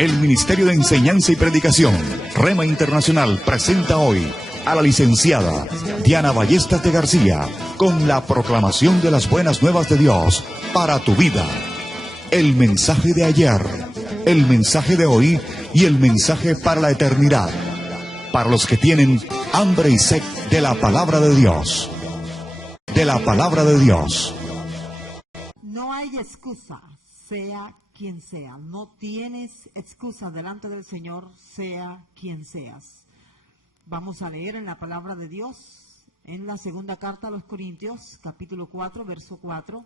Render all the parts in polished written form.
El Ministerio de Enseñanza y Predicación, Rema Internacional, presenta hoy a la licenciada Diana Ballestas de García con la proclamación de las buenas nuevas de Dios para tu vida. El mensaje de ayer, el mensaje de hoy y el mensaje para la eternidad. Para los que tienen hambre y sed de la palabra de Dios. De la palabra de Dios. No hay excusa, sea quien sea. No tienes excusa delante del Señor, sea quien seas. Vamos a leer en la palabra de Dios, en la segunda carta a los Corintios, capítulo 4, verso 4.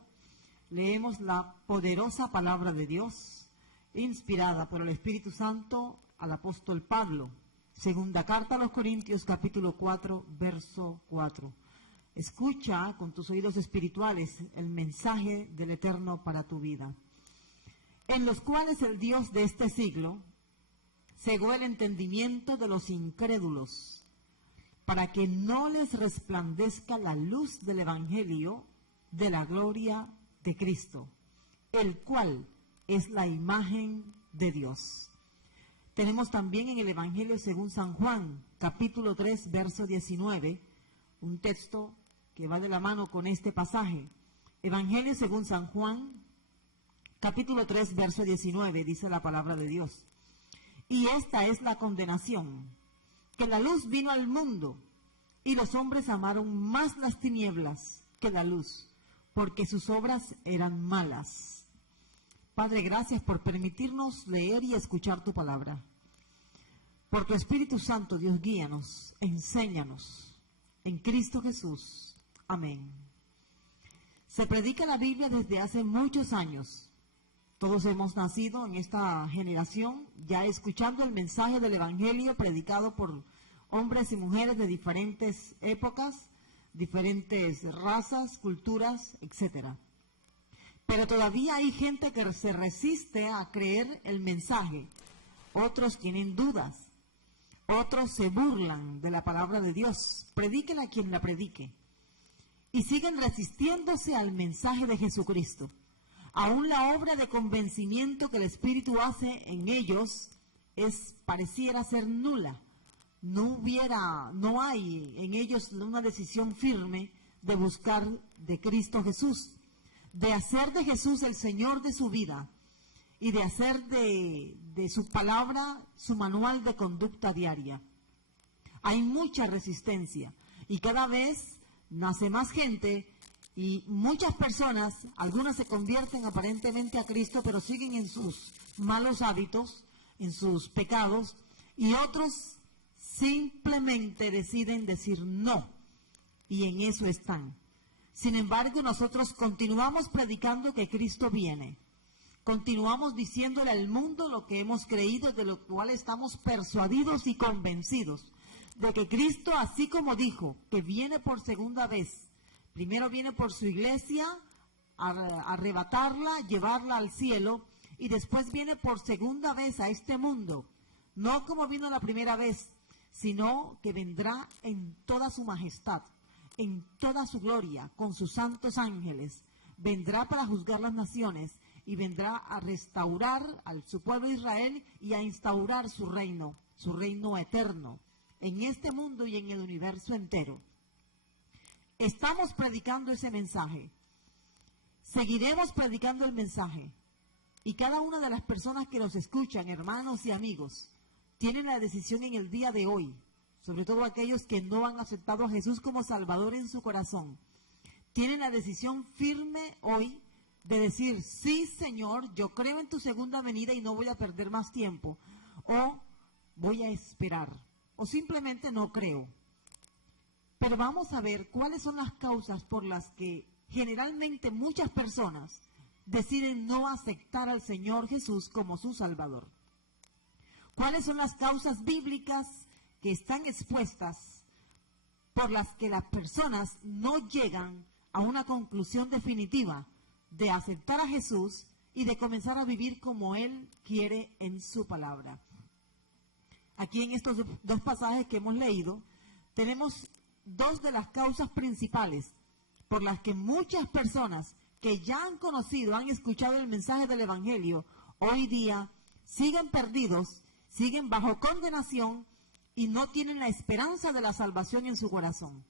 Leemos la poderosa palabra de Dios, inspirada por el Espíritu Santo al apóstol Pablo. Segunda carta a los Corintios, capítulo 4, verso 4. Escucha con tus oídos espirituales el mensaje del Eterno para tu vida. En los cuales el Dios de este siglo cegó el entendimiento de los incrédulos, para que no les resplandezca la luz del Evangelio de la gloria de Cristo, el cual es la imagen de Dios. Tenemos también en el Evangelio según San Juan, capítulo 3, verso 19, un texto que va de la mano con este pasaje. Evangelio según San Juan, capítulo 3, verso 19, dice la palabra de Dios. Y esta es la condenación, que la luz vino al mundo, y los hombres amaron más las tinieblas que la luz, porque sus obras eran malas. Padre, gracias por permitirnos leer y escuchar tu palabra. Por tu Espíritu Santo, Dios, guíanos, enséñanos. En Cristo Jesús. Amén. Se predica la Biblia desde hace muchos años. Todos hemos nacido en esta generación ya escuchando el mensaje del Evangelio predicado por hombres y mujeres de diferentes épocas, diferentes razas, culturas, etc. Pero todavía hay gente que se resiste a creer el mensaje. Otros tienen dudas. Otros se burlan de la palabra de Dios. Prediquen a quien la predique. Y siguen resistiéndose al mensaje de Jesucristo. Aún la obra de convencimiento que el Espíritu hace en ellos pareciera ser nula. No hay en ellos una decisión firme de buscar de Cristo Jesús, de hacer de Jesús el Señor de su vida y de hacer de su palabra su manual de conducta diaria. Hay mucha resistencia y cada vez nace más gente y muchas personas, algunas se convierten aparentemente a Cristo, pero siguen en sus malos hábitos, en sus pecados, y otros simplemente deciden decir no, y en eso están. Sin embargo, nosotros continuamos predicando que Cristo viene. Continuamos diciéndole al mundo lo que hemos creído, de lo cual estamos persuadidos y convencidos, de que Cristo, así como dijo, que viene por segunda vez. Primero viene por su iglesia, a arrebatarla, llevarla al cielo, y después viene por segunda vez a este mundo. No como vino la primera vez, sino que vendrá en toda su majestad, en toda su gloria, con sus santos ángeles. Vendrá para juzgar las naciones y vendrá a restaurar a su pueblo Israel y a instaurar su reino eterno, en este mundo y en el universo entero. Estamos predicando ese mensaje. Seguiremos predicando el mensaje. Y cada una de las personas que nos escuchan, hermanos y amigos, tienen la decisión en el día de hoy, sobre todo aquellos que no han aceptado a Jesús como Salvador en su corazón, tienen la decisión firme hoy de decir, sí, Señor, yo creo en tu segunda venida y no voy a perder más tiempo, o voy a esperar, o simplemente no creo. Pero vamos a ver cuáles son las causas por las que generalmente muchas personas deciden no aceptar al Señor Jesús como su Salvador. ¿Cuáles son las causas bíblicas que están expuestas por las que las personas no llegan a una conclusión definitiva de aceptar a Jesús y de comenzar a vivir como Él quiere en su palabra? Aquí en estos dos pasajes que hemos leído, tenemos dos de las causas principales por las que muchas personas que ya han conocido, han escuchado el mensaje del Evangelio, hoy día siguen perdidos, siguen bajo condenación y no tienen la esperanza de la salvación en su corazón.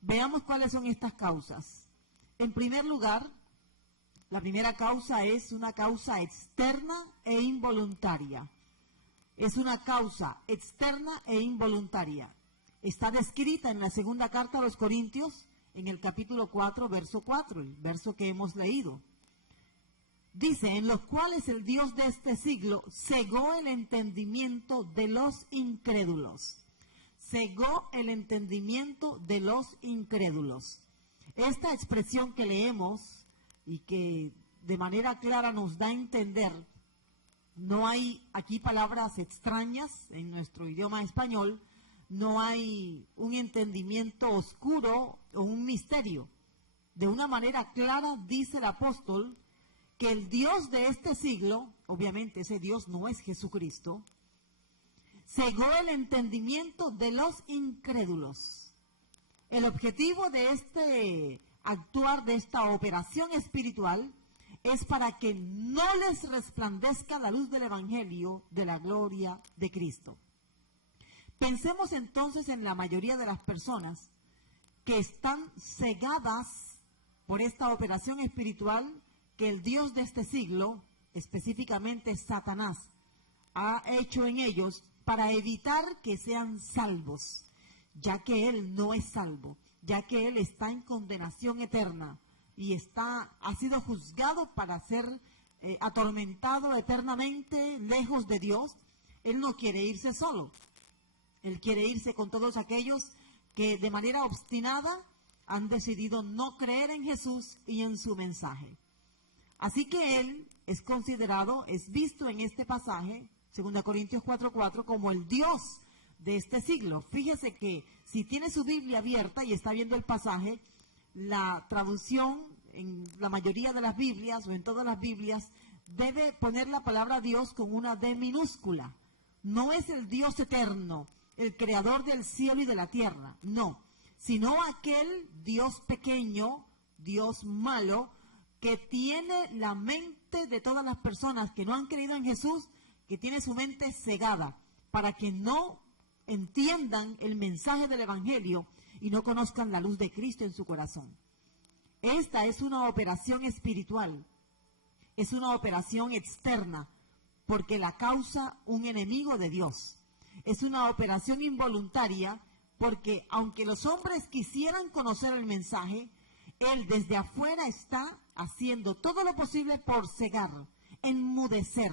Veamos cuáles son estas causas. En primer lugar, la primera causa es una causa externa e involuntaria. Es una causa externa e involuntaria. Está descrita en la segunda carta a los Corintios, en el capítulo 4, verso 4, el verso que hemos leído. Dice, en los cuales el Dios de este siglo cegó el entendimiento de los incrédulos. Cegó el entendimiento de los incrédulos. Esta expresión que leemos y que de manera clara nos da a entender, no hay aquí palabras extrañas en nuestro idioma español, no hay un entendimiento oscuro o un misterio. De una manera clara dice el apóstol que el Dios de este siglo, obviamente ese Dios no es Jesucristo, cegó el entendimiento de los incrédulos. El objetivo de este actuar, de esta operación espiritual, es para que no les resplandezca la luz del Evangelio de la gloria de Cristo. Pensemos entonces en la mayoría de las personas que están cegadas por esta operación espiritual que el Dios de este siglo, específicamente Satanás, ha hecho en ellos para evitar que sean salvos, ya que él no es salvo, ya que él está en condenación eterna y ha sido juzgado para ser atormentado eternamente lejos de Dios. Él no quiere irse solo, él quiere irse con todos aquellos que de manera obstinada han decidido no creer en Jesús y en su mensaje. Así que él es considerado, es visto en este pasaje, 2 Corintios 4:4, como el Dios de este siglo. Fíjese que si tiene su Biblia abierta y está viendo el pasaje, la traducción en la mayoría de las Biblias o en todas las Biblias debe poner la palabra Dios con una D minúscula. No es el Dios eterno, el creador del cielo y de la tierra, no, sino aquel Dios pequeño, Dios malo, que tiene la mente de todas las personas que no han creído en Jesús, que tiene su mente cegada, para que no entiendan el mensaje del Evangelio y no conozcan la luz de Cristo en su corazón. Esta es una operación espiritual, es una operación externa, porque la causa un enemigo de Dios. Es una operación involuntaria, porque aunque los hombres quisieran conocer el mensaje, él desde afuera está haciendo todo lo posible por cegar, enmudecer,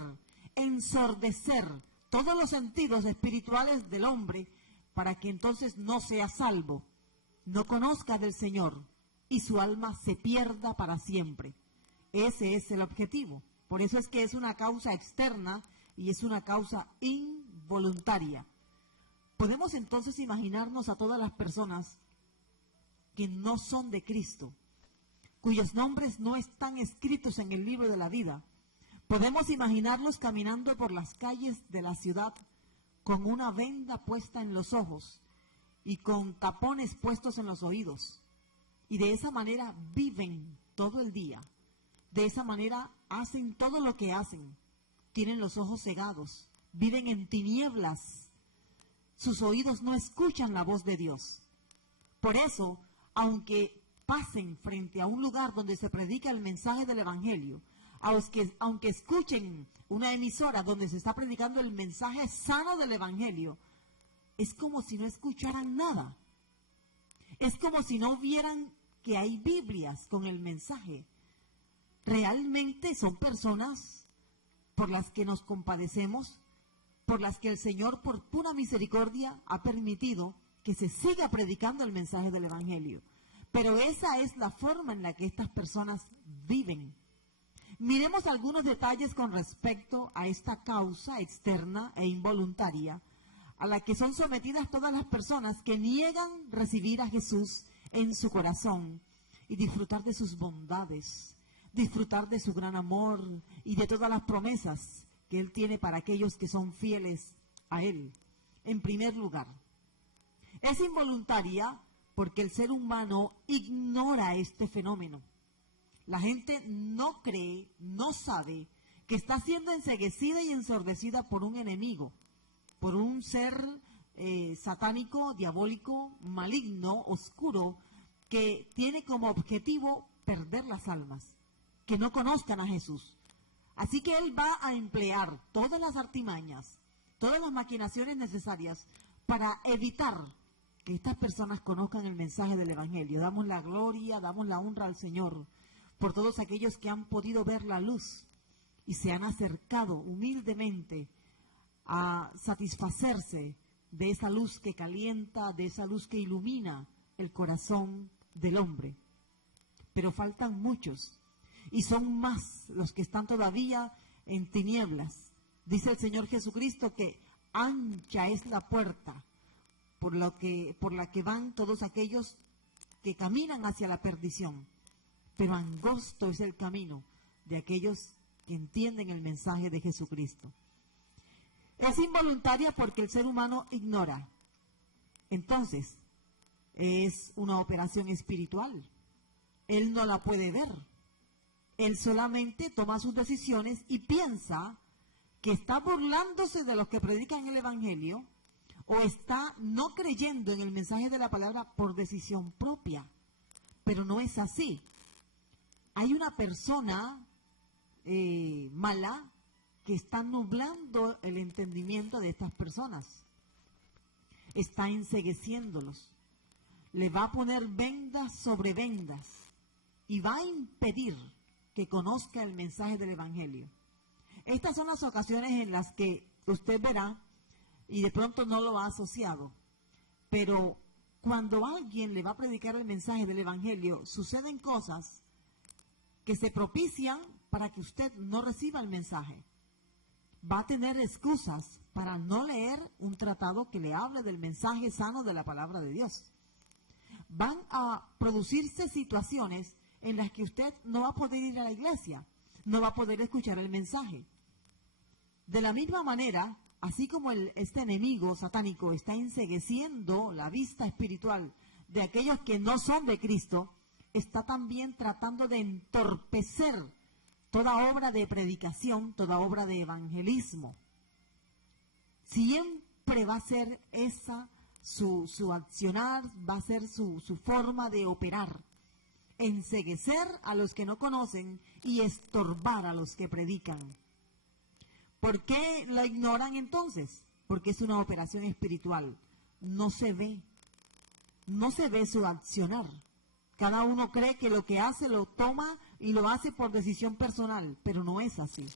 ensordecer todos los sentidos espirituales del hombre, para que entonces no sea salvo, no conozca del Señor y su alma se pierda para siempre. Ese es el objetivo. Por eso es que es una causa externa y es una causa involuntaria. Podemos entonces imaginarnos a todas las personas que no son de Cristo, cuyos nombres no están escritos en el libro de la vida. Podemos imaginarlos caminando por las calles de la ciudad con una venda puesta en los ojos y con tapones puestos en los oídos. Y de esa manera viven todo el día. De esa manera hacen todo lo que hacen. Tienen los ojos cegados, viven en tinieblas. Sus oídos no escuchan la voz de Dios. Por eso, aunque pasen frente a un lugar donde se predica el mensaje del Evangelio, aunque escuchen una emisora donde se está predicando el mensaje sano del Evangelio, es como si no escucharan nada. Es como si no vieran que hay Biblias con el mensaje. Realmente son personas por las que nos compadecemos, por las que el Señor, por pura misericordia, ha permitido que se siga predicando el mensaje del Evangelio. Pero esa es la forma en la que estas personas viven. Miremos algunos detalles con respecto a esta causa externa e involuntaria a la que son sometidas todas las personas que niegan recibir a Jesús en su corazón y disfrutar de sus bondades, disfrutar de su gran amor y de todas las promesas que Él tiene para aquellos que son fieles a Él. En primer lugar, es involuntaria porque el ser humano ignora este fenómeno. La gente no cree, no sabe que está siendo enceguecida y ensordecida por un enemigo, por un ser satánico, diabólico, maligno, oscuro, que tiene como objetivo perder las almas, que no conozcan a Jesús. Así que él va a emplear todas las artimañas, todas las maquinaciones necesarias para evitar que estas personas conozcan el mensaje del Evangelio. Damos la gloria, damos la honra al Señor por todos aquellos que han podido ver la luz y se han acercado humildemente a satisfacerse de esa luz que calienta, de esa luz que ilumina el corazón del hombre. Pero faltan muchos, y son más los que están todavía en tinieblas. Dice el Señor Jesucristo que ancha es la puerta por la que van todos aquellos que caminan hacia la perdición, pero angosto es el camino de aquellos que entienden el mensaje de Jesucristo. Es involuntaria porque el ser humano ignora. Entonces, es una operación espiritual. Él no la puede ver. Él solamente toma sus decisiones y piensa que está burlándose de los que predican el Evangelio o está no creyendo en el mensaje de la palabra por decisión propia. Pero no es así. Hay una persona mala que está nublando el entendimiento de estas personas. Está encegueciéndolos. Le va a poner vendas sobre vendas y va a impedir que conozca el mensaje del Evangelio. Estas son las ocasiones en las que usted verá, y de pronto no lo ha asociado, pero cuando alguien le va a predicar el mensaje del Evangelio, suceden cosas que se propician para que usted no reciba el mensaje. Va a tener excusas para no leer un tratado que le hable del mensaje sano de la palabra de Dios. Van a producirse situaciones en las que usted no va a poder ir a la iglesia, no va a poder escuchar el mensaje. De la misma manera, así como este enemigo satánico está encegueciendo la vista espiritual de aquellos que no son de Cristo, está también tratando de entorpecer toda obra de predicación, toda obra de evangelismo. Siempre va a ser esa su accionar, va a ser su forma de operar. Enceguecer a los que no conocen y estorbar a los que predican. ¿Por qué la ignoran entonces? Porque es una operación espiritual. No se ve su accionar. Cada uno cree que lo que hace lo toma y lo hace por decisión personal, pero no es así.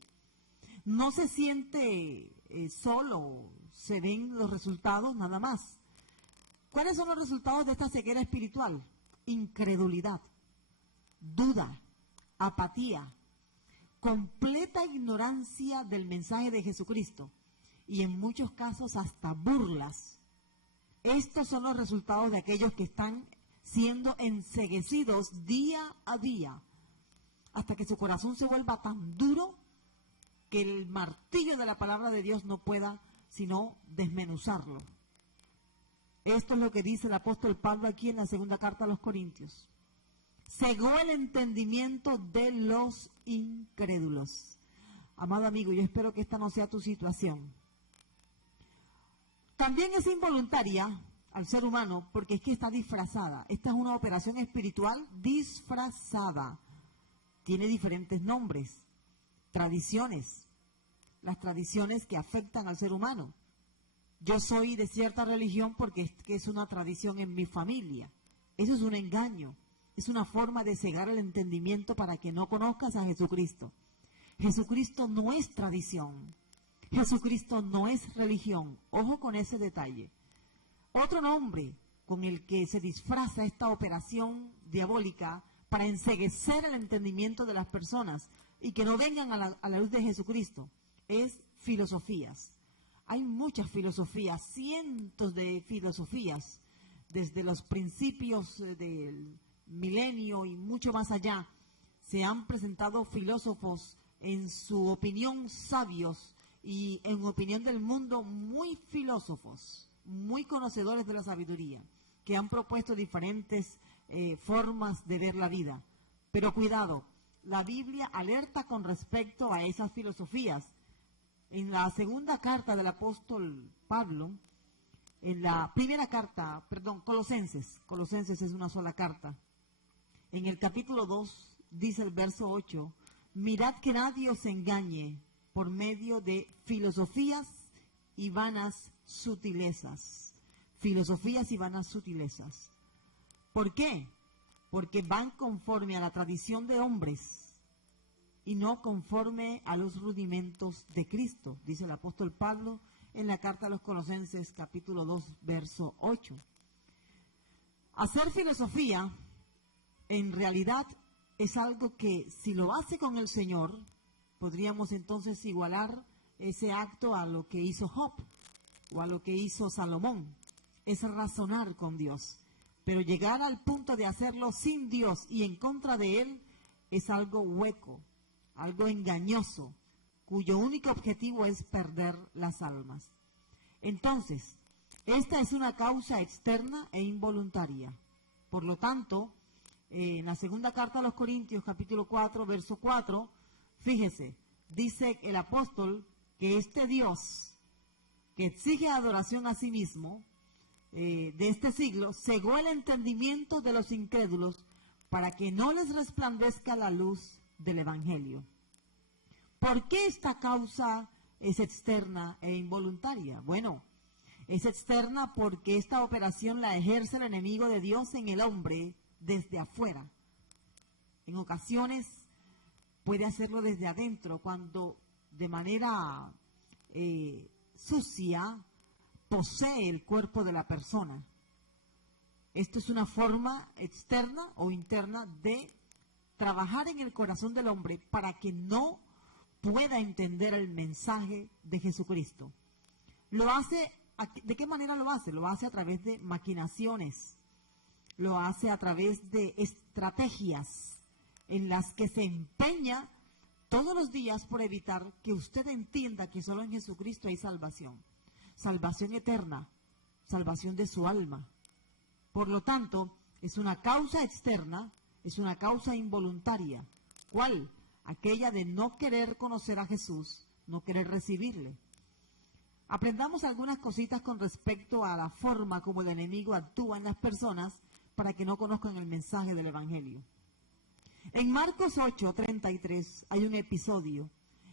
No se siente solo, se ven los resultados nada más. ¿Cuáles son los resultados de esta ceguera espiritual? Incredulidad, duda, apatía, completa ignorancia del mensaje de Jesucristo y en muchos casos hasta burlas. Estos son los resultados de aquellos que están siendo enceguecidos día a día hasta que su corazón se vuelva tan duro que el martillo de la palabra de Dios no pueda sino desmenuzarlo. Esto es lo que dice el apóstol Pablo aquí en la segunda carta a los Corintios. Cegó el entendimiento de los incrédulos. Amado amigo, yo espero que esta no sea tu situación. También es involuntaria al ser humano porque es que está disfrazada. Esta es una operación espiritual disfrazada. Tiene diferentes nombres, tradiciones, las tradiciones que afectan al ser humano. Yo soy de cierta religión porque es una tradición en mi familia. Eso es un engaño. Es una forma de cegar el entendimiento para que no conozcas a Jesucristo. Jesucristo no es tradición. Jesucristo no es religión. Ojo con ese detalle. Otro nombre con el que se disfraza esta operación diabólica para enceguecer el entendimiento de las personas y que no vengan a la luz de Jesucristo es filosofías. Hay muchas filosofías, cientos de filosofías, desde los principios del milenio y mucho más allá. Se han presentado filósofos en su opinión sabios y en opinión del mundo muy filósofos, muy conocedores de la sabiduría, que han propuesto diferentes formas de ver la vida. Pero cuidado, la Biblia alerta con respecto a esas filosofías. En la segunda carta del apóstol Pablo, en la primera carta, Colosenses es una sola carta. En el capítulo 2 dice el verso 8, mirad que nadie os engañe por medio de filosofías y vanas sutilezas. Filosofías y vanas sutilezas. ¿Por qué? Porque van conforme a la tradición de hombres y no conforme a los rudimentos de Cristo, dice el apóstol Pablo en la carta a los Colosenses, capítulo 2, verso 8. Hacer filosofía, en realidad, es algo que, si lo hace con el Señor, podríamos entonces igualar ese acto a lo que hizo Job o a lo que hizo Salomón. Es razonar con Dios. Pero llegar al punto de hacerlo sin Dios y en contra de Él es algo hueco, algo engañoso, cuyo único objetivo es perder las almas. Entonces, esta es una causa externa e involuntaria. Por lo tanto, en la segunda carta a los Corintios, capítulo 4, verso 4, fíjese, dice el apóstol que este Dios, que exige adoración a sí mismo, de este siglo, cegó el entendimiento de los incrédulos para que no les resplandezca la luz del Evangelio. ¿Por qué esta causa es externa e involuntaria? Bueno, es externa porque esta operación la ejerce el enemigo de Dios en el hombre desde afuera. En ocasiones puede hacerlo desde adentro, cuando de manera sucia posee el cuerpo de la persona. Esto es una forma externa o interna de trabajar en el corazón del hombre para que no pueda entender el mensaje de Jesucristo. Lo hace, ¿de qué manera lo hace? Lo hace a través de maquinaciones, lo hace a través de estrategias en las que se empeña todos los días por evitar que usted entienda que solo en Jesucristo hay salvación. Salvación eterna, salvación de su alma. Por lo tanto, es una causa externa, es una causa involuntaria. ¿Cuál? Aquella de no querer conocer a Jesús, no querer recibirle. Aprendamos algunas cositas con respecto a la forma como el enemigo actúa en las personas para que no conozcan el mensaje del Evangelio. En Marcos 8:33 hay un episodio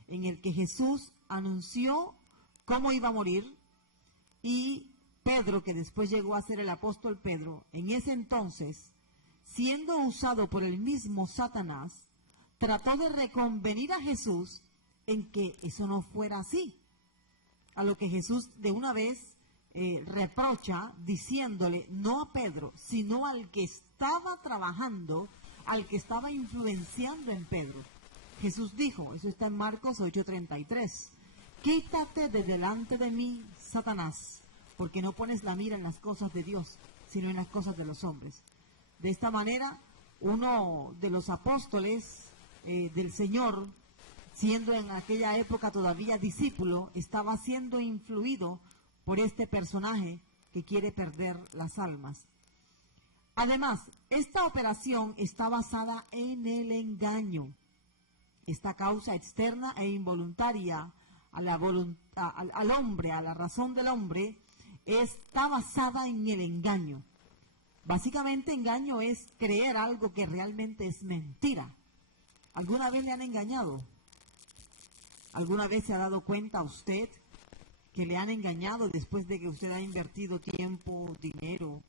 en el que Jesús anunció cómo iba a morir. Y Pedro, que después llegó a ser el apóstol Pedro, en ese entonces, siendo usado por el mismo Satanás, trató de reconvenir a Jesús en que eso no fuera así. A lo que Jesús de una vez reprocha, diciéndole, no a Pedro, sino al que estaba trabajando, al que estaba influenciando en Pedro. Jesús dijo, eso está en Marcos 8:33, quítate de delante de mí, Satanás, porque no pones la mira en las cosas de Dios, sino en las cosas de los hombres. De esta manera, uno de los apóstoles del Señor, siendo en aquella época todavía discípulo, estaba siendo influido por este personaje que quiere perder las almas. Además, esta operación está basada en el engaño. Esta causa externa e involuntaria al hombre, a la razón del hombre, está basada en el engaño. Básicamente, engaño es creer algo que realmente es mentira. ¿Alguna vez le han engañado? ¿Alguna vez se ha dado cuenta a usted que le han engañado después de que usted ha invertido tiempo, dinero,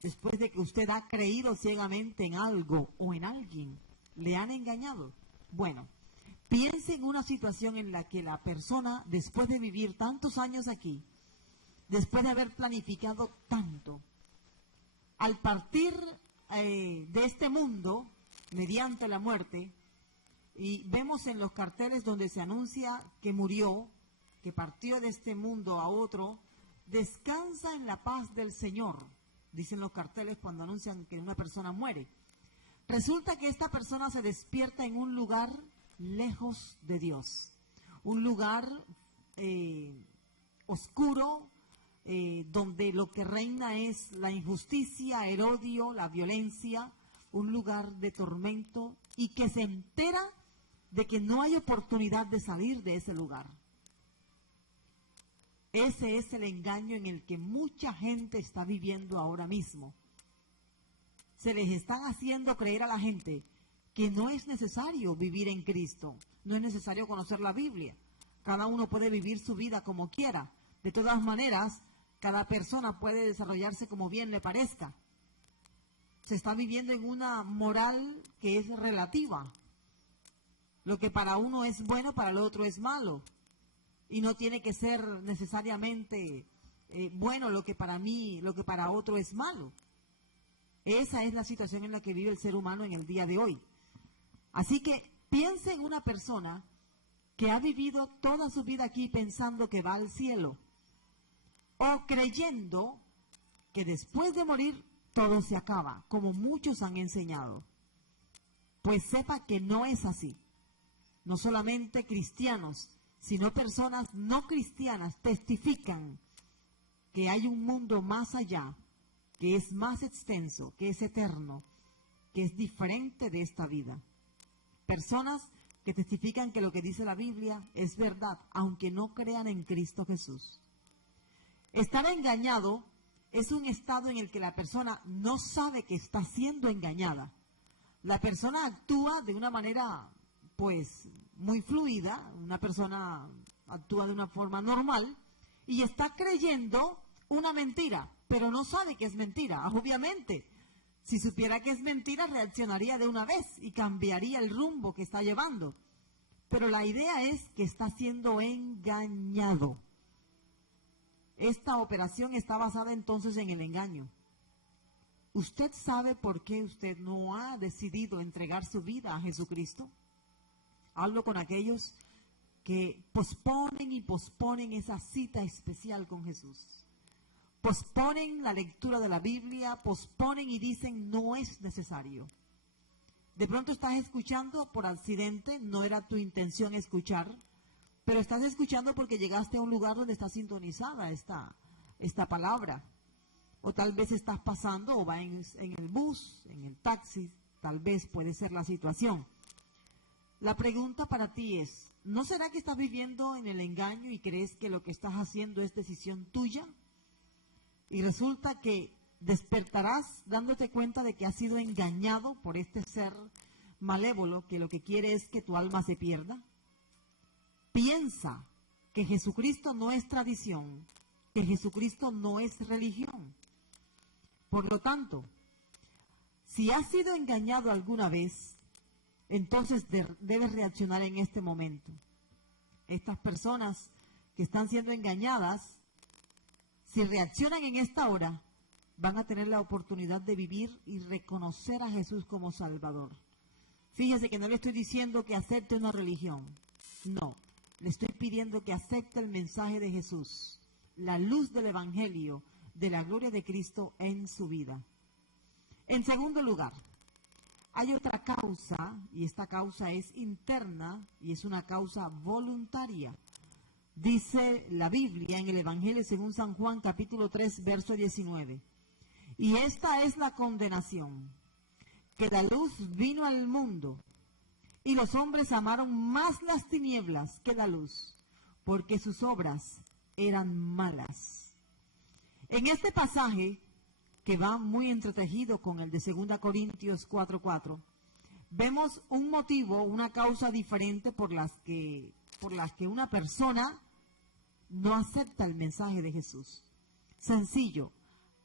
después de que usted ha creído ciegamente en algo o en alguien? ¿Le han engañado? Bueno, piense en una situación en la que la persona, después de vivir tantos años aquí, después de haber planificado tanto, al partir de este mundo, mediante la muerte, y vemos en los carteles donde se anuncia que murió, que partió de este mundo a otro, descansa en la paz del Señor, dicen los carteles cuando anuncian que una persona muere. Resulta que esta persona se despierta en un lugar lejos de Dios, un lugar oscuro, donde lo que reina es la injusticia, el odio, la violencia, un lugar de tormento, y que se entera de que no hay oportunidad de salir de ese lugar. Ese es el engaño en el que mucha gente está viviendo ahora mismo. Se les están haciendo creer a la gente que no es necesario vivir en Cristo, no es necesario conocer la Biblia. Cada uno puede vivir su vida como quiera. De todas maneras, cada persona puede desarrollarse como bien le parezca. Se está viviendo en una moral que es relativa. Lo que para uno es bueno, para el otro es malo. Y no tiene que ser necesariamente bueno lo que para mí, lo que para otro es malo. Esa es la situación en la que vive el ser humano en el día de hoy. Así que piense en una persona que ha vivido toda su vida aquí pensando que va al cielo, o creyendo que después de morir todo se acaba, como muchos han enseñado. Pues sepa que no es así. No solamente cristianos, sino personas no cristianas testifican que hay un mundo más allá, que es más extenso, que es eterno, que es diferente de esta vida. Personas que testifican que lo que dice la Biblia es verdad, aunque no crean en Cristo Jesús. Estar engañado es un estado en el que la persona no sabe que está siendo engañada. La persona actúa de una manera, pues, muy fluida, una persona actúa de una forma normal y está creyendo una mentira, pero no sabe que es mentira. Obviamente, si supiera que es mentira, reaccionaría de una vez y cambiaría el rumbo que está llevando. Pero la idea es que está siendo engañado. Esta operación está basada entonces en el engaño. ¿Usted sabe por qué usted no ha decidido entregar su vida a Jesucristo? Hablo con aquellos que posponen y posponen esa cita especial con Jesús. Posponen la lectura de la Biblia, posponen y dicen no es necesario. De pronto estás escuchando por accidente, no era tu intención escuchar, pero estás escuchando porque llegaste a un lugar donde está sintonizada esta palabra. O tal vez estás pasando o va en el bus, en el taxi, tal vez puede ser la situación. La pregunta para ti es, ¿no será que estás viviendo en el engaño y crees que lo que estás haciendo es decisión tuya? Y resulta que despertarás dándote cuenta de que has sido engañado por este ser malévolo que lo que quiere es que tu alma se pierda. Piensa que Jesucristo no es tradición, que Jesucristo no es religión. Por lo tanto, si has sido engañado alguna vez, entonces debes reaccionar en este momento. Estas personas que están siendo engañadas, si reaccionan en esta hora, van a tener la oportunidad de vivir y reconocer a Jesús como Salvador. Fíjese que no le estoy diciendo que acepte una religión. No, le estoy pidiendo que acepte el mensaje de Jesús, la luz del Evangelio, de la gloria de Cristo en su vida. En segundo lugar, hay otra causa, y esta causa es interna y es una causa voluntaria. Dice la Biblia en el Evangelio según San Juan, capítulo 3, verso 19. Y esta es la condenación, que la luz vino al mundo, y los hombres amaron más las tinieblas que la luz, porque sus obras eran malas. En este pasaje, que va muy entretejido con el de 2 Corintios 4:4, vemos un motivo, una causa diferente por las que una persona no acepta el mensaje de Jesús. Sencillo,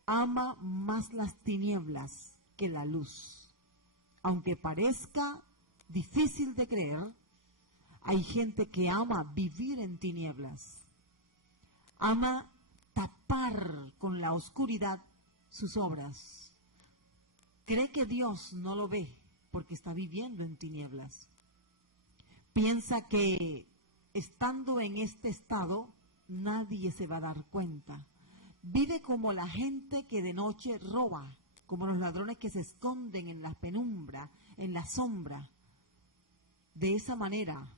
ama más las tinieblas que la luz. Aunque parezca difícil de creer, hay gente que ama vivir en tinieblas. Ama tapar con la oscuridad sus obras. Cree que Dios no lo ve porque está viviendo en tinieblas. Piensa que estando en este estado nadie se va a dar cuenta. Vive como la gente que de noche roba, como los ladrones que se esconden en la penumbra, en la sombra. De esa manera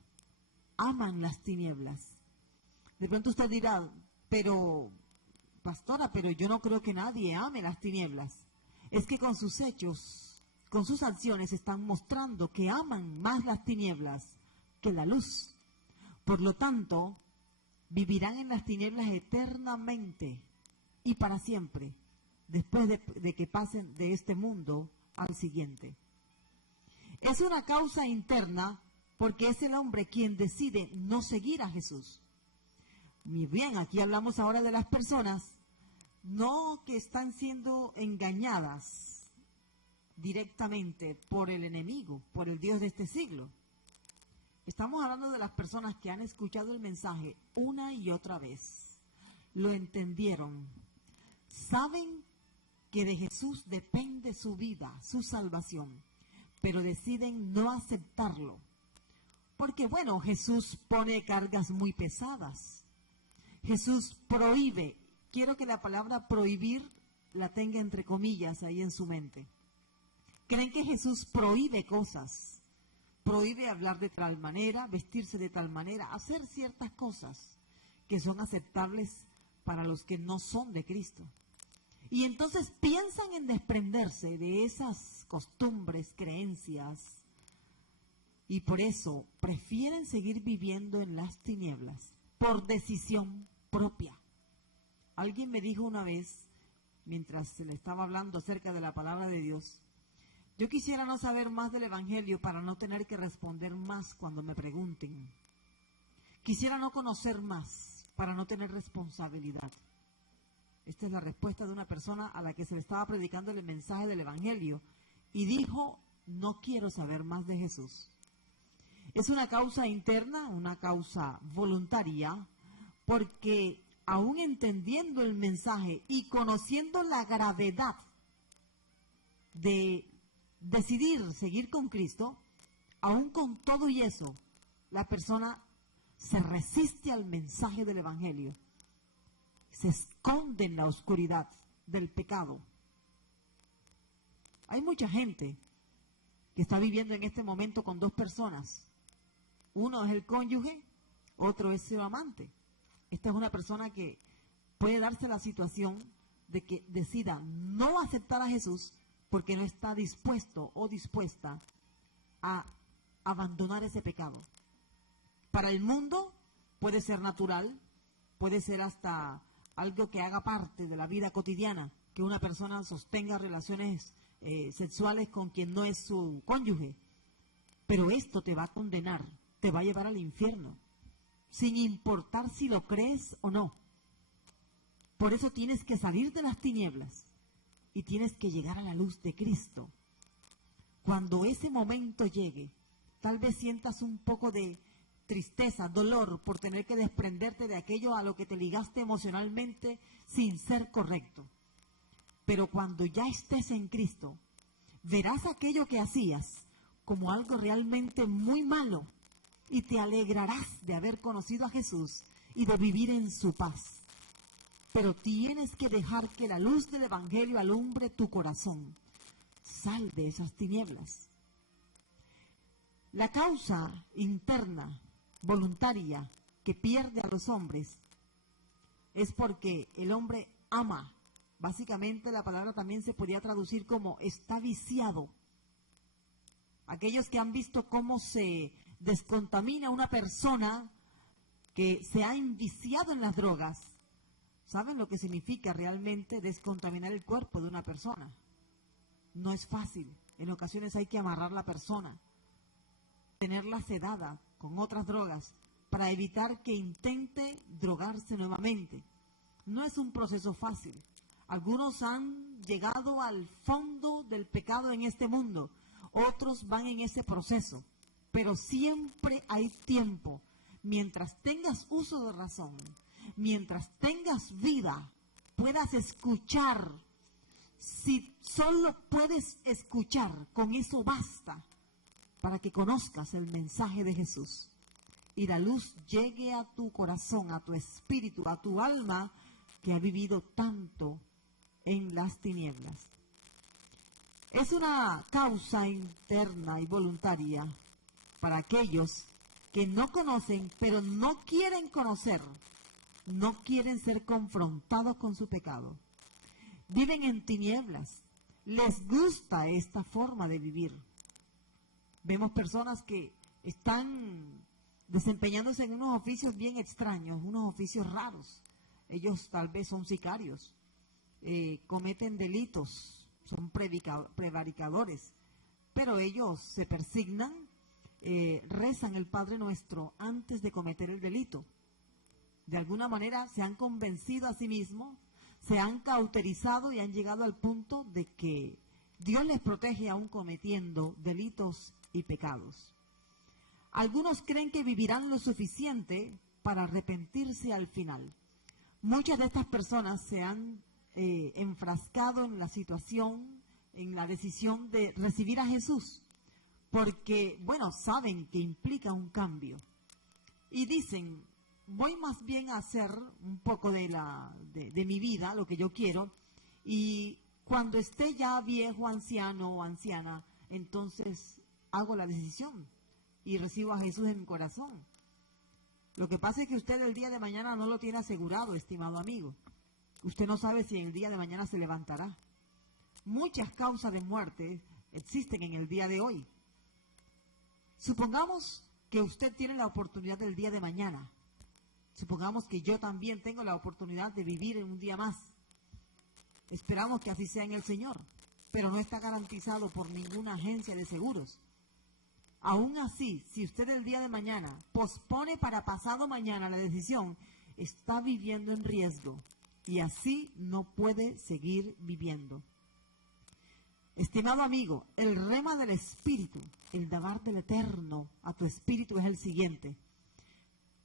aman las tinieblas. De pronto usted dirá, pero pastora, pero yo no creo que nadie ame las tinieblas. Es que con sus hechos con sus acciones están mostrando que aman más las tinieblas que la luz. Por lo tanto, vivirán en las tinieblas eternamente y para siempre, después de que pasen de este mundo al siguiente. Es una causa interna porque es el hombre quien decide no seguir a Jesús. Muy bien, aquí hablamos ahora de las personas, no que están siendo engañadas directamente por el enemigo, por el Dios de este siglo. Estamos hablando de las personas que han escuchado el mensaje una y otra vez, lo entendieron, saben que de Jesús depende su vida, su salvación, pero deciden no aceptarlo. Porque bueno, Jesús pone cargas muy pesadas. Jesús prohíbe. Quiero que la palabra prohibir la tenga entre comillas ahí en su mente. Creen que Jesús prohíbe cosas. Prohíbe hablar de tal manera, vestirse de tal manera, hacer ciertas cosas que son aceptables para los que no son de Cristo. Y entonces piensan en desprenderse de esas costumbres, creencias, y por eso prefieren seguir viviendo en las tinieblas, por decisión propia. Alguien me dijo una vez, mientras se le estaba hablando acerca de la palabra de Dios, yo quisiera no saber más del Evangelio para no tener que responder más cuando me pregunten. Quisiera no conocer más para no tener responsabilidad. Esta es la respuesta de una persona a la que se le estaba predicando el mensaje del Evangelio y dijo, no quiero saber más de Jesús. Es una causa interna, una causa voluntaria, porque aún entendiendo el mensaje y conociendo la gravedad de decidir seguir con Cristo, aún con todo y eso, la persona se resiste al mensaje del Evangelio, se esconde en la oscuridad del pecado. Hay mucha gente que está viviendo en este momento con dos personas. Uno es el cónyuge, otro es su amante. Esta es una persona que puede darse la situación de que decida no aceptar a Jesús porque no está dispuesto o dispuesta a abandonar ese pecado. Para el mundo puede ser natural, puede ser hasta algo que haga parte de la vida cotidiana, que una persona sostenga relaciones sexuales con quien no es su cónyuge. Pero esto te va a condenar, te va a llevar al infierno, sin importar si lo crees o no. Por eso tienes que salir de las tinieblas y tienes que llegar a la luz de Cristo. Cuando ese momento llegue, tal vez sientas un poco de tristeza, dolor por tener que desprenderte de aquello a lo que te ligaste emocionalmente sin ser correcto. Pero cuando ya estés en Cristo, verás aquello que hacías como algo realmente muy malo y te alegrarás de haber conocido a Jesús y de vivir en su paz. Pero tienes que dejar que la luz del Evangelio alumbre tu corazón. Sal de esas tinieblas. La causa interna, voluntaria, que pierde a los hombres es porque el hombre ama. Básicamente la palabra también se podría traducir como está viciado. Aquellos que han visto cómo se descontamina una persona que se ha enviciado en las drogas, ¿saben lo que significa realmente descontaminar el cuerpo de una persona? No es fácil. En ocasiones hay que amarrar la persona, tenerla sedada con otras drogas para evitar que intente drogarse nuevamente. No es un proceso fácil. Algunos han llegado al fondo del pecado en este mundo, otros van en ese proceso, pero siempre hay tiempo. Mientras tengas uso de razón, mientras tengas vida, puedas escuchar. Si solo puedes escuchar, con eso basta para que conozcas el mensaje de Jesús y la luz llegue a tu corazón, a tu espíritu, a tu alma que ha vivido tanto en las tinieblas. Es una causa interna y voluntaria para aquellos que no conocen, pero no quieren conocer, no quieren ser confrontados con su pecado. Viven en tinieblas, les gusta esta forma de vivir. Vemos personas que están desempeñándose en unos oficios bien extraños, unos oficios raros. Ellos tal vez son sicarios, cometen delitos, son prevaricadores, pero ellos se persignan, rezan el Padre Nuestro antes de cometer el delito. De alguna manera se han convencido a sí mismos, se han cauterizado y han llegado al punto de que Dios les protege aún cometiendo delitos y pecados. Algunos creen que vivirán lo suficiente para arrepentirse al final. Muchas de estas personas se han enfrascado en la situación, en la decisión de recibir a Jesús, porque, bueno, saben que implica un cambio. Y dicen, voy más bien a hacer un poco de mi vida, lo que yo quiero, y cuando esté ya viejo, anciano o anciana, entonces hago la decisión y recibo a Jesús en mi corazón. Lo que pasa es que usted el día de mañana no lo tiene asegurado, estimado amigo. Usted no sabe si el día de mañana se levantará. Muchas causas de muerte existen en el día de hoy. Supongamos que usted tiene la oportunidad del día de mañana. Supongamos que yo también tengo la oportunidad de vivir en un día más. Esperamos que así sea en el Señor, pero no está garantizado por ninguna agencia de seguros. Aún así, si usted el día de mañana pospone para pasado mañana la decisión, está viviendo en riesgo y así no puede seguir viviendo. Estimado amigo, el rema del Espíritu, el dar del Eterno a tu espíritu es el siguiente.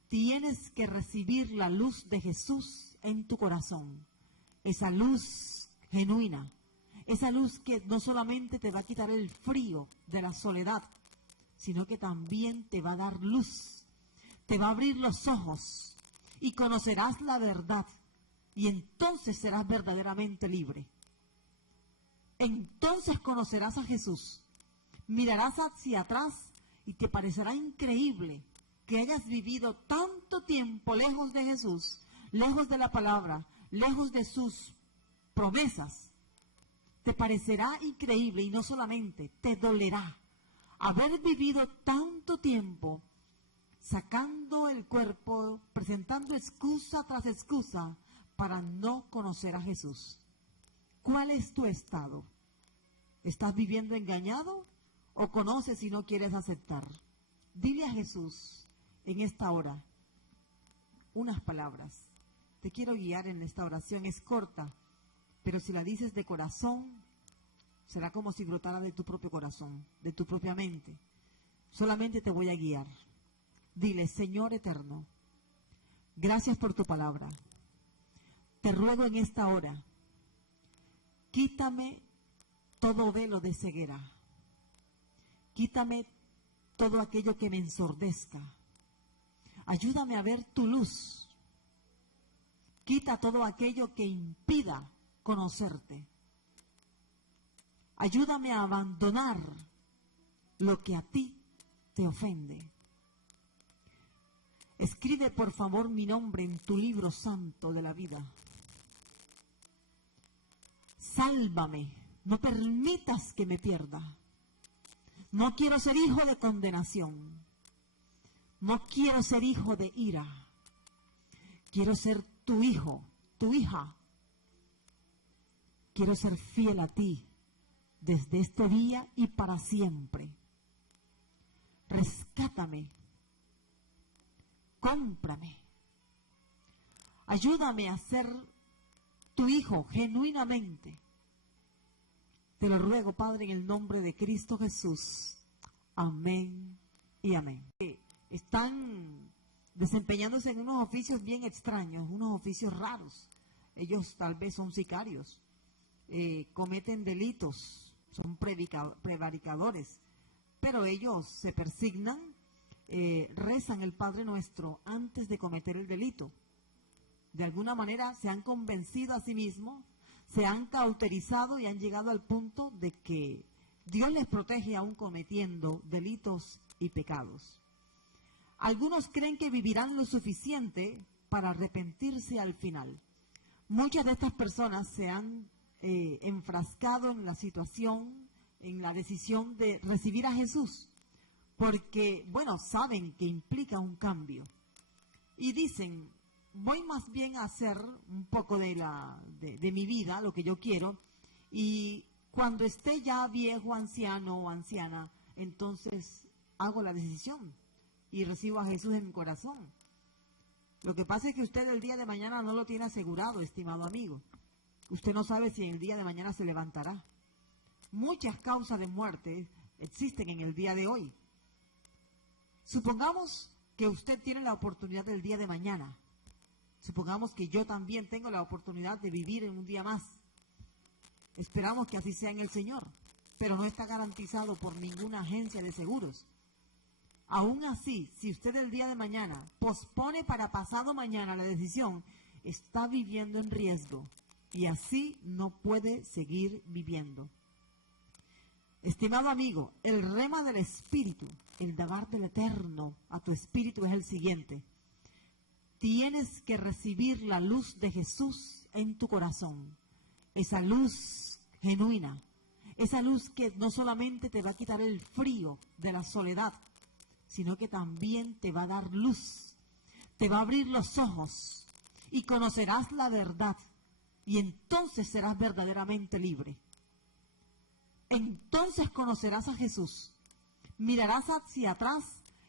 Tienes que recibir la luz de Jesús en tu corazón, esa luz genuina, esa luz que no solamente te va a quitar el frío de la soledad, sino que también te va a dar luz, te va a abrir los ojos y conocerás la verdad y entonces serás verdaderamente libre. Entonces conocerás a Jesús, mirarás hacia atrás y te parecerá increíble que hayas vivido tanto tiempo lejos de Jesús, lejos de la palabra, lejos de sus promesas. Te parecerá increíble y no solamente, te dolerá haber vivido tanto tiempo sacando el cuerpo, presentando excusa tras excusa para no conocer a Jesús. ¿Cuál es tu estado? ¿Estás viviendo engañado o conoces y no quieres aceptar? Dile a Jesús en esta hora unas palabras. Te quiero guiar en esta oración, es corta, pero si la dices de corazón, será como si brotara de tu propio corazón, de tu propia mente. Solamente te voy a guiar. Dile, Señor eterno, gracias por tu palabra. Te ruego en esta hora, quítame todo velo de ceguera. Quítame todo aquello que me ensordezca. Ayúdame a ver tu luz. Quita todo aquello que impida conocerte. Ayúdame a abandonar lo que a ti te ofende. Escribe por favor mi nombre en tu libro santo de la vida. Sálvame, no permitas que me pierda. No quiero ser hijo de condenación. No quiero ser hijo de ira. Quiero ser tu hijo, tu hija. Quiero ser fiel a ti desde este día y para siempre. Rescátame. Cómprame. Ayúdame a ser tu hijo genuinamente. Te lo ruego, Padre, en el nombre de Cristo Jesús. Amén y amén. Están desempeñándose en unos oficios bien extraños, unos oficios raros. Ellos tal vez son sicarios, cometen delitos, son prevaricadores, pero ellos se persignan, rezan el Padre Nuestro antes de cometer el delito. De alguna manera se han convencido a sí mismos, se han cauterizado y han llegado al punto de que Dios les protege aún cometiendo delitos y pecados. Algunos creen que vivirán lo suficiente para arrepentirse al final. Muchas de estas personas se han enfrascado en la situación, en la decisión de recibir a Jesús, porque, bueno, saben que implica un cambio. Y dicen, voy más bien a hacer un poco de mi vida, lo que yo quiero, y cuando esté ya viejo, anciano o anciana, entonces hago la decisión y recibo a Jesús en mi corazón. Lo que pasa es que usted el día de mañana no lo tiene asegurado, estimado amigo. Usted no sabe si el día de mañana se levantará. Muchas causas de muerte existen en el día de hoy. Supongamos que usted tiene la oportunidad del día de mañana. Supongamos que yo también tengo la oportunidad de vivir en un día más. Esperamos que así sea en el Señor, pero no está garantizado por ninguna agencia de seguros. Aún así, si usted el día de mañana pospone para pasado mañana la decisión, está viviendo en riesgo y así no puede seguir viviendo. Estimado amigo, el rema del Espíritu, el dar del Eterno a tu espíritu es el siguiente. Tienes que recibir la luz de Jesús en tu corazón. Esa luz genuina, esa luz que no solamente te va a quitar el frío de la soledad, sino que también te va a dar luz, te va a abrir los ojos y conocerás la verdad y entonces serás verdaderamente libre. Entonces conocerás a Jesús, mirarás hacia atrás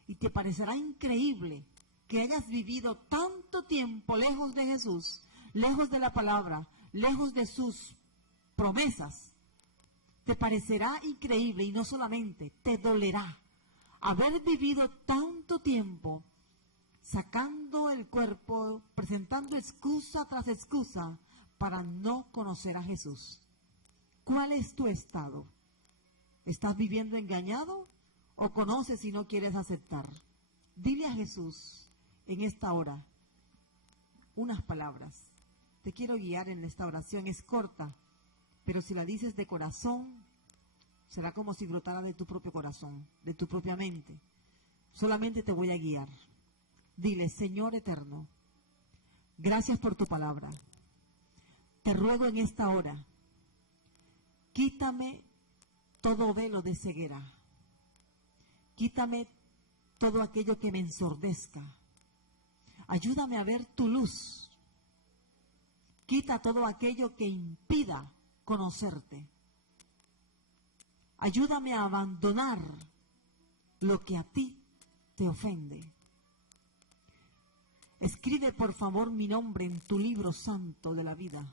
y te parecerá increíble que hayas vivido tanto tiempo lejos de Jesús, lejos de la palabra, lejos de sus promesas. Te parecerá increíble y no solamente, te dolerá haber vivido tanto tiempo sacando el cuerpo, presentando excusa tras excusa para no conocer a Jesús. ¿Cuál es tu estado? ¿Estás viviendo engañado o conoces y no quieres aceptar? Dile a Jesús en esta hora unas palabras. Te quiero guiar en esta oración, es corta, pero si la dices de corazón, será como si brotara de tu propio corazón, de tu propia mente. Solamente te voy a guiar. Dile, Señor eterno, gracias por tu palabra. Te ruego en esta hora, quítame todo velo de ceguera. Quítame todo aquello que me ensordezca. Ayúdame a ver tu luz. Quita todo aquello que impida conocerte. Ayúdame a abandonar lo que a ti te ofende. Escribe por favor mi nombre en tu libro santo de la vida.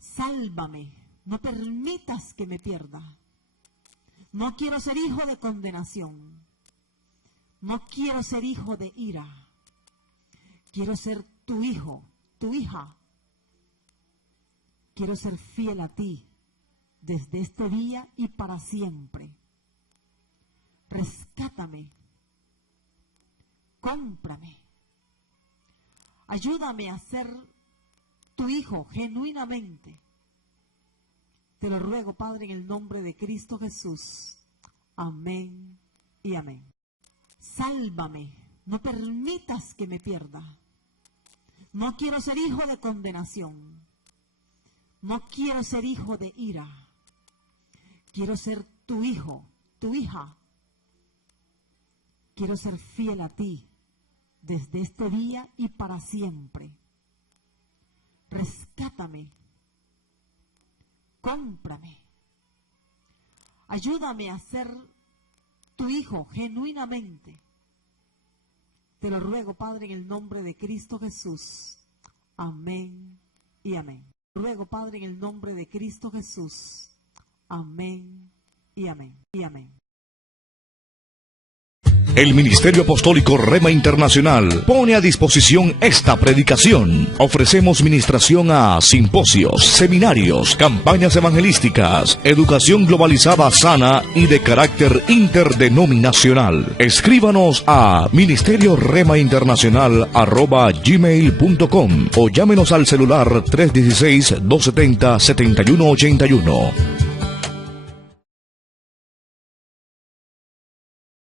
Sálvame, no permitas que me pierda. No quiero ser hijo de condenación. No quiero ser hijo de ira. Quiero ser tu hijo, tu hija. Quiero ser fiel a ti desde este día y para siempre. Rescátame. Cómprame. Ayúdame a ser tu hijo genuinamente. Te lo ruego, Padre, en el nombre de Cristo Jesús. Amén y amén. Sálvame. No permitas que me pierda. No quiero ser hijo de condenación. No quiero ser hijo de ira. Quiero ser tu hijo, tu hija. Quiero ser fiel a ti desde este día y para siempre. Rescátame. Cómprame. Ayúdame a ser tu hijo genuinamente. Te lo ruego, Padre, en el nombre de Cristo Jesús. Amén y amén. Te lo ruego, Padre, en el nombre de Cristo Jesús. Amén y amén y amén. El Ministerio Apostólico Rema Internacional pone a disposición esta predicación. Ofrecemos ministración a simposios, seminarios, campañas evangelísticas, educación globalizada sana y de carácter interdenominacional. Escríbanos a ministerioremainternacional@gmail.com o llámenos al celular 316-270-7181.